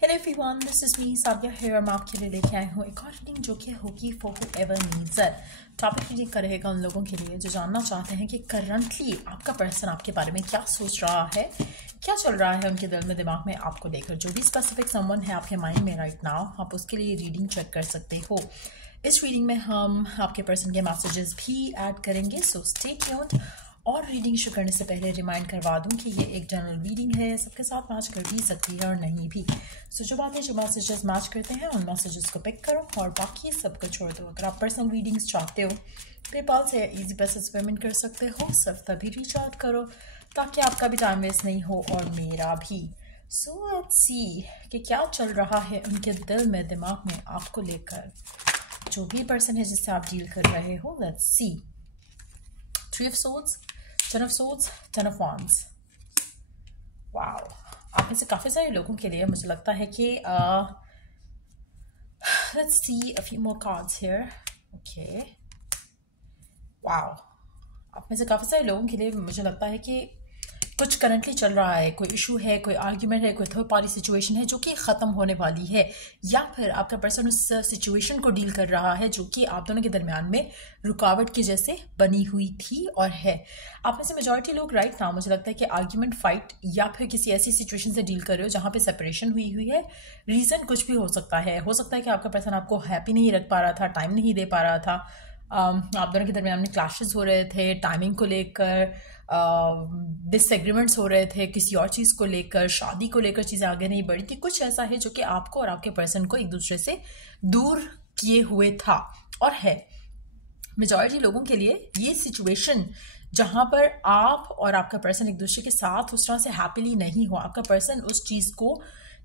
Hello everyone, this is me Sadia here. मैं आपके लिए लेके आई हूँ एक और रीडिंग जो कि होगी for whoever needs it. Topic reading का रहेगा उन लोगों के लिए जो जानना चाहते हैं कि करंटली आपका पर्सन आपके बारे में क्या सोच रहा है, क्या चल रहा है उनके दिल में दिमाग में आपको लेकर। जो भी स्पेसिफिक समवन है आपके माइंड में राइट नाउ, आप उसके लिए रीडिंग चेक कर सकते हो। इस रीडिंग में हम आपके पर्सन के मैसेजेस भी ऐड करेंगे, सो स्टे ट्यून्ड। और रीडिंग शुरू करने से पहले रिमाइंड करवा दूं कि ये एक जनरल रीडिंग है, सबके साथ मैच कर भी सकती है और नहीं भी। सो जो बातें जो मैसेजेस मैच करते हैं उन मैसेजेस को पिक करो और बाकी सबको छोड़ दो। अगर आप पर्सनल रीडिंग्स चाहते हो पेपाल से इजी पैसे से पेमेंट कर सकते हो, सिर्फ तभी रीच आउट करो ताकि आपका भी टाइम वेस्ट नहीं हो और मेरा भी। सो लेट्स सी कि क्या चल रहा है उनके दिल में दिमाग में आपको लेकर, जो भी पर्सन है जिससे आप डील कर रहे हो। Let's see. 3 of Swords, 10 of Swords, 10 of Wands। Wow, आप में से काफ़ी सारे लोगों के लिए मुझे लगता है कि let's see a few more cards here। okay, wow, आप में से काफ़ी सारे लोगों के लिए मुझे लगता है कि कुछ करंटली चल रहा है, कोई इशू है, कोई आर्ग्यूमेंट है, कोई थर्ड पार्टी सिचुएशन है जो कि ख़त्म होने वाली है, या फिर आपका पर्सन उस सिचुएशन को डील कर रहा है जो कि आप दोनों के दरमियान में रुकावट के जैसे बनी हुई थी और है। आप में से मेजॉरिटी लोग राइट नाउ मुझे लगता है कि आर्ग्यूमेंट, फाइट या फिर किसी ऐसी सिचुएशन से डील कर रहे हो जहाँ पे सेपरेशन हुई है। रीज़न कुछ भी हो सकता है कि आपका पर्सन आपको हैप्पी नहीं रख पा रहा था, टाइम नहीं दे पा रहा था, आप दोनों के दरमियान में क्लैशेस हो रहे थे टाइमिंग को लेकर, डिसएग्रीमेंट्स हो रहे थे किसी और चीज़ को लेकर, शादी को लेकर चीज़ें आगे नहीं बढ़ी थी। कुछ ऐसा है जो कि आपको और आपके पर्सन को एक दूसरे से दूर किए हुए था और है। मेजॉरिटी लोगों के लिए ये सिचुएशन जहाँ पर आप और आपका पर्सन एक दूसरे के साथ उस तरह से हैप्पीली नहीं हो, आपका पर्सन उस चीज़ को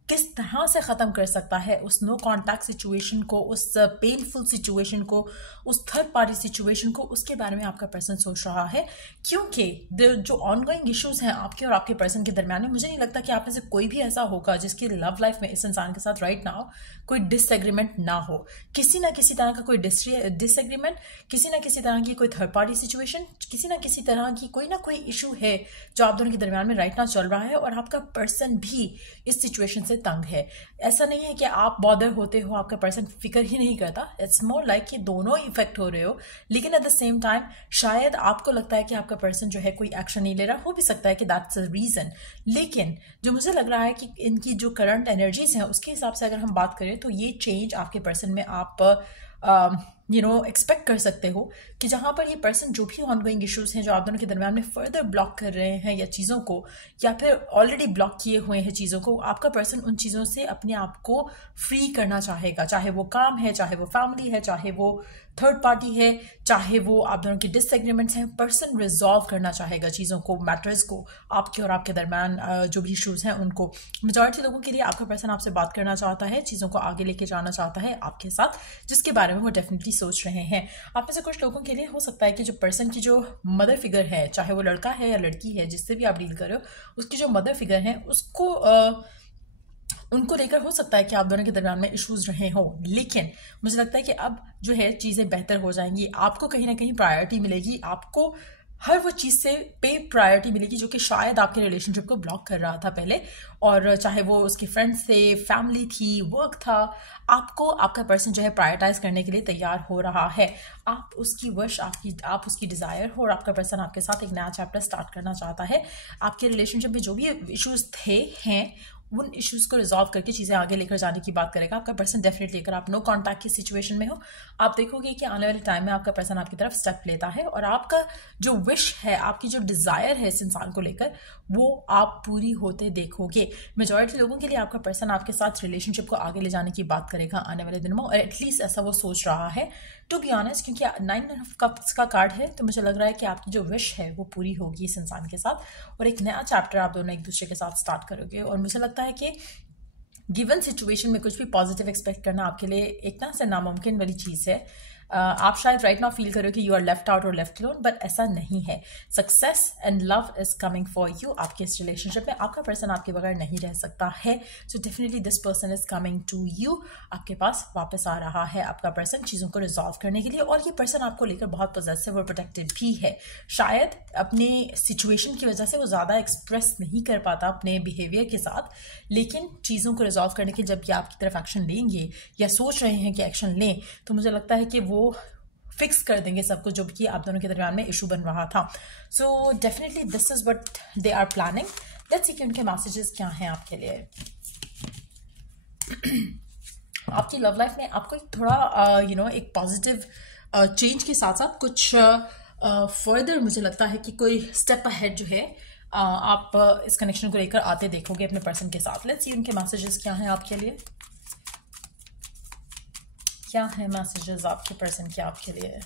किस तरह से ख़त्म कर सकता है, उस नो कॉन्टैक्ट सिचुएशन को, उस पेनफुल सिचुएशन को, उस थर्ड पार्टी सिचुएशन को, उसके बारे में आपका पर्सन सोच रहा है। क्योंकि जो ऑनगोइंग इश्यूज हैं आपके और आपके पर्सन के दरमियान में, मुझे नहीं लगता कि आप में से कोई भी ऐसा होगा जिसकी लव लाइफ में इस इंसान के साथ राइट नाउ कोई डिसएग्रीमेंट ना हो। किसी ना किसी तरह का कोई डिसएग्रीमेंट, किसी ना किसी तरह की कोई थर्ड पार्टी सिचुएशन, किसी ना किसी तरह की कोई ना कोई इशू है जो आप दोनों के दरमियान में राइट नाउ चल रहा है और आपका पर्सन भी इस सिचुएशन से तंग है। ऐसा नहीं है कि आप बॉदर होते हो, आपका पर्सन फिक्र ही नहीं करता। इट्स मोर लाइक कि दोनों इफेक्ट हो रहे हो, लेकिन एट द सेम टाइम शायद आपको लगता है कि आपका पर्सन जो है कोई एक्शन नहीं ले रहा। हो भी सकता है कि दैट्स अ रीजन, लेकिन जो मुझे लग रहा है कि इनकी जो करंट एनर्जीज हैं उसके हिसाब से अगर हम बात करें तो ये चेंज आपके पर्सन में आप एक्सपेक्ट कर सकते हो कि जहाँ पर ये पर्सन जो भी ऑनगोइंग इश्यूज हैं जो आप दोनों के दरमियान में फर्दर ब्लॉक कर रहे हैं या चीज़ों को, या फिर ऑलरेडी ब्लॉक किए हुए हैं चीज़ों को, आपका पर्सन उन चीज़ों से अपने आप को फ्री करना चाहेगा। चाहे वो काम है, चाहे वो फैमिली है, चाहे वो थर्ड पार्टी है, चाहे वो आप दोनों के डिसएग्रीमेंट्स हैं, पर्सन रिजॉल्व करना चाहेगा चीज़ों को, मैटर्स को, आपके और आपके दरमियान जो भी इश्यूज हैं उनको। मेजॉरिटी लोगों के लिए आपका पर्सन आपसे बात करना चाहता है, चीज़ों को आगे लेके जाना चाहता है आपके साथ, जिसके बारे में वो डेफिनेटली सोच रहे हैं। आप में से कुछ लोगों के लिए हो सकता है कि जो पर्सन की जो मदर फिगर है, चाहे वो लड़का है या लड़की है, जिससे भी आप डील कर रहे हो, उसकी जो मदर फिगर है उसको उनको लेकर हो सकता है कि आप दोनों के दरमियान में इश्यूज रहे हो। लेकिन मुझे लगता है कि अब जो है चीज़ें बेहतर हो जाएंगी, आपको कहीं ना कहीं प्रायोरिटी मिलेगी, आपको हर वो चीज़ से पे प्रायोरिटी मिलेगी जो कि शायद आपके रिलेशनशिप को ब्लॉक कर रहा था पहले। और चाहे वो उसके फ्रेंड्स थे, फैमिली थी, वर्क था, आपको आपका पर्सन जो है प्रायोरिटाइज करने के लिए तैयार हो रहा है। आप उसकी विश, आप उसकी डिज़ायर हो और आपका पर्सन आपके साथ एक नया चैप्टर स्टार्ट करना चाहता है। आपके रिलेशनशिप में जो भी इश्यूज थे हैं उन इश्यूज को रिजॉल्व करके चीज़ें आगे लेकर जाने की बात करेगा आपका पर्सन डेफिनेटली। अगर आप नो कॉन्टैक्ट की सिचुएशन में हो, आप देखोगे कि आने वाले टाइम में आपका पर्सन आपकी तरफ स्टेप लेता है और आपका जो विश है, आपकी जो डिज़ायर है इस इंसान को लेकर, वो आप पूरी होते देखोगे। मेजॉरिटी लोगों के लिए आपका पर्सन आपके साथ रिलेशनशिप को आगे ले जाने की बात करेगा आने वाले दिनों में, और एटलीस्ट ऐसा वो सोच रहा है टू बी ऑनेस्ट। क्योंकि 9 ऑफ कप्स का कार्ड है, तो मुझे लग रहा है कि आपकी जो विश है वो पूरी होगी इस इंसान के साथ और एक नया चैप्टर आप दोनों एक दूसरे के साथ स्टार्ट करोगे। और मुझे लगता है कि गिवन सिचुएशन में कुछ भी पॉजिटिव एक्सपेक्ट करना आपके लिए एक तरह से नामुमकिन वाली चीज़ है। आप शायद राइट नाउ फील करो कि यू आर लेफ्ट आउट और लेफ्ट अलोन, बट ऐसा नहीं है. Success and love is coming for you. आपके इस रिलेशनशिप में आपका पर्सन आपके बगैर नहीं रह सकता है. So definitely this person is coming to you. आपके पास वापस आ रहा है आपका पर्सन चीज़ों को रिजॉल्व करने के लिए. और ये पर्सन आपको लेकर बहुत पॉजिटिव और प्रोटेक्टिव भी है. शायद अपने सिचुएशन की वजह से वो ज़्यादा एक्सप्रेस नहीं कर पाता अपने बिहेवियर के साथ, लेकिन चीज़ों को रिजॉल्व करने के जब ये आपकी तरफ एक्शन लेंगे या सोच रहे हैं कि एक्शन लें, तो मुझे लगता है कि वो फिक्स कर देंगे सब कुछ जो भी आप दोनों के दरमियान में इशू बन रहा था. So definitely this is what they are planning. Let's see कि उनके मैसेजेस क्या हैं आपके लिए. आपकी लव लाइफ में आपको एक थोड़ा एक पॉजिटिव चेंज के साथ साथ कुछ फर्दर मुझे लगता है कि कोई स्टेप अहेड जो है आप इस कनेक्शन को लेकर आते देखोगे अपने पर्सन के साथ. लेट्स सी उनके मैसेजेस क्या हैं आपके लिए. क्या है मैसेजेस आपके पर्सन के आपके लिए.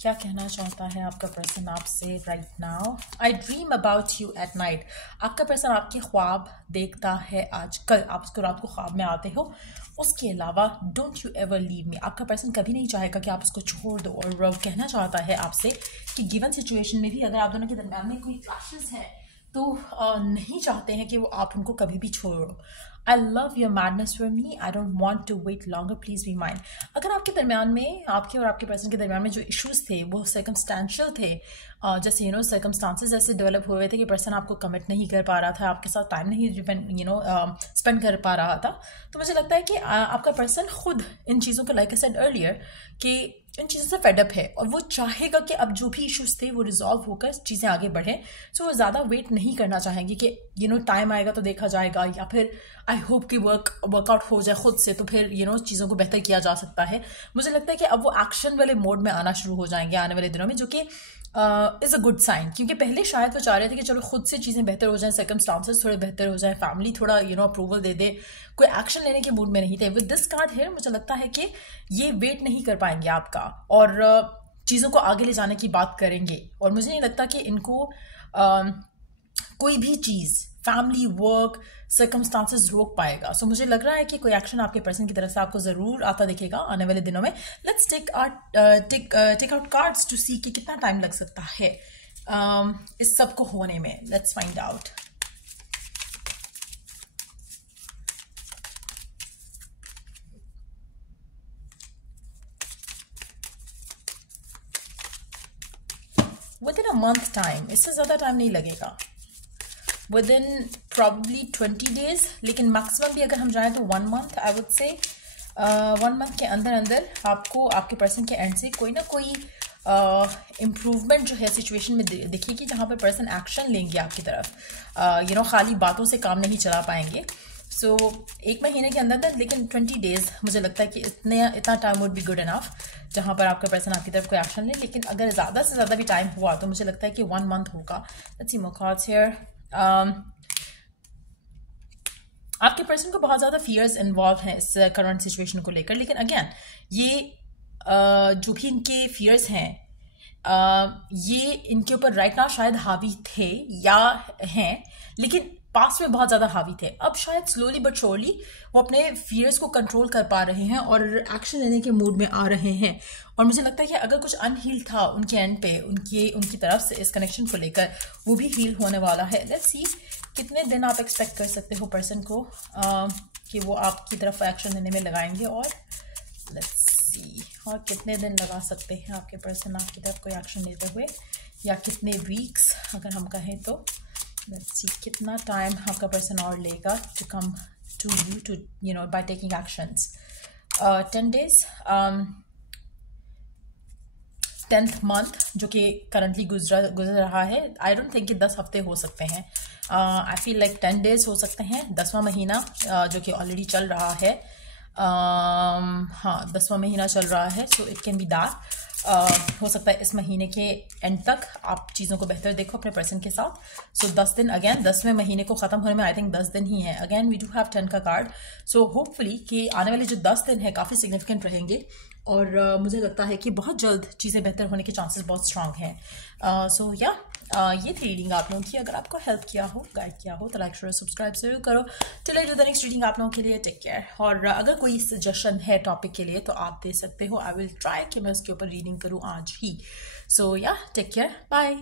क्या कहना चाहता है आपका पर्सन आपसे right now. I dream about you at night. आपका पर्सन आपके ख्वाब देखता है आजकल. आप उसको रात को ख्वाब में आते हो. उसके अलावा don't you ever leave me. आपका पर्सन कभी नहीं चाहेगा कि आप उसको छोड़ दो. और वो कहना चाहता है आपसे कि गिवन सिचुएशन में भी अगर आप दोनों के दरम्यान में कोई क्लैशेस है तो नहीं चाहते हैं कि वो आप उनको कभी भी छोड़ो. I love your madness for me. I don't want to wait longer. Please be mine. अगर आपके दरमियान में आपके और आपके पर्सन के दरमियान में जो इश्यूज थे वो सर्कमस्टेंशियल थे, जैसे सर्कमस्टांसेस ऐसे डेवलप हुए थे कि पर्सन आपको कमिट नहीं कर पा रहा था, आपके साथ टाइम नहीं स्पेंड कर पा रहा था, तो मुझे लगता है कि आपका पर्सन खुद इन चीज़ों को, लाइक आई सेड अर्लियर, कि इन चीज़ों से फेडअप है और वो चाहेगा कि अब जो भी इश्यूज थे वो रिजॉल्व होकर चीज़ें आगे बढ़ें. सो वो ज़्यादा वेट नहीं करना चाहेंगे कि टाइम आएगा तो देखा जाएगा, या फिर आई होप कि वर्कआउट हो जाए खुद से तो फिर चीज़ों को बेहतर किया जा सकता है. मुझे लगता है कि अब वो एक्शन वाले मोड में आना शुरू हो जाएंगे आने वाले दिनों में, जो कि इज़ अ गुड साइन. क्योंकि पहले शायद वो चाह रहे थे कि चलो खुद से चीज़ें बेहतर हो जाएं, सर्कमस्टांसेस थोड़े बेहतर हो जाएं, फैमिली थोड़ा अप्रूवल दे दे, कोई एक्शन लेने के मूड में नहीं थे. विद दिस कार्ड हियर मुझे लगता है कि ये वेट नहीं कर पाएंगे आपका और चीज़ों को आगे ले जाने की बात करेंगे. और मुझे नहीं लगता कि इनको कोई भी चीज़, फैमिली, वर्क, सर्कमस्टांसेस रोक पाएगा. सो मुझे लग रहा है कि कोई एक्शन आपके पर्सन की तरफ से आपको ज़रूर आता दिखेगा आने वाले दिनों में. Let's take out cards to see कि कितना टाइम लग सकता है इस सब को होने में. Let's find out. With in a month time, इससे ज़्यादा टाइम नहीं लगेगा. विद इन प्रॉब्ली 20 days, लेकिन मैक्सिमम भी अगर हम जाएं तो 1 month. I would say 1 month के अंदर अंदर आपको आपके पर्सन के एंड से कोई ना कोई इम्प्रूवमेंट जो है सिचुएशन में दिखेगी, जहाँ पर पर्सन एक्शन लेंगे आपकी तरफ. खाली बातों से काम नहीं चला पाएंगे. सो 1 महीने के अंदर अंदर, लेकिन 20 days मुझे लगता है कि इतना time would be good enough जहाँ पर आपका पर्सन आपकी तरफ कोई एक्शन ले. लेकिन अगर ज़्यादा से ज़्यादा भी टाइम हुआ तो मुझे लगता है कि 1 month होगा. Let's see more cards here. आपके पर्सन को बहुत ज़्यादा फियर्स इन्वॉल्व हैं इस करंट सिचुएशन को लेकर. लेकिन अगेन ये जो भी इनके फियर्स हैं ये इनके ऊपर राइट नाउ शायद हावी थे या हैं, लेकिन पास्ट में बहुत ज़्यादा हावी थे. अब शायद स्लोली बट श्योरली वो अपने फियर्स को कंट्रोल कर पा रहे हैं और एक्शन लेने के मूड में आ रहे हैं. और मुझे लगता है कि अगर कुछ अनहील था उनके एंड पे, उनकी तरफ से इस कनेक्शन को लेकर, वो भी हील होने वाला है. लेट्स सी कितने दिन आप एक्सपेक्ट कर सकते हो पर्सन को कि वो आपकी तरफ एक्शन लेने में लगाएंगे. और लेट्स सी, और कितने दिन लगा सकते हैं आपके पर्सन आपकी तरफ कोई एक्शन लेते हुए, या कितने वीक्स अगर हम कहें तो. लेट्स सी कितना टाइम आपका पर्सन और लेगा to come to you to by taking actions. 10 days, 10th month जो कि करंटली गुजर रहा है. आई डोंट थिंक कि 10 हफ्ते हो सकते हैं. आई फील लाइक 10 days हो सकते हैं. 10वां महीना जो कि ऑलरेडी चल रहा है. हाँ, 10वां महीना चल रहा है. So it can be that. हो सकता है इस महीने के एंड तक आप चीज़ों को बेहतर देखो अपने पर्सन के साथ. सो 10 दिन, अगेन 10वें महीने को ख़त्म होने में आई थिंक 10 दिन ही है. अगेन वी डू हैव 10 का कार्ड. सो होपफुली कि आने वाले जो 10 दिन है काफ़ी सिग्निफिकेंट रहेंगे और मुझे लगता है कि बहुत जल्द चीज़ें बेहतर होने के चांसेस बहुत स्ट्रांग हैं। सो या ये थी रीडिंग आप लोगों की। अगर आपको हेल्प किया हो, गाइड किया हो, तो लाइक शेयर सब्सक्राइब जरूर करो। Till I do the next reading आप लोगों के लिए टेक केयर। और अगर कोई सजेशन है टॉपिक के लिए तो आप दे सकते हो। आई विल ट्राई कि मैं उसके ऊपर रीडिंग करूँ आज ही। सो या टेक केयर, बाय।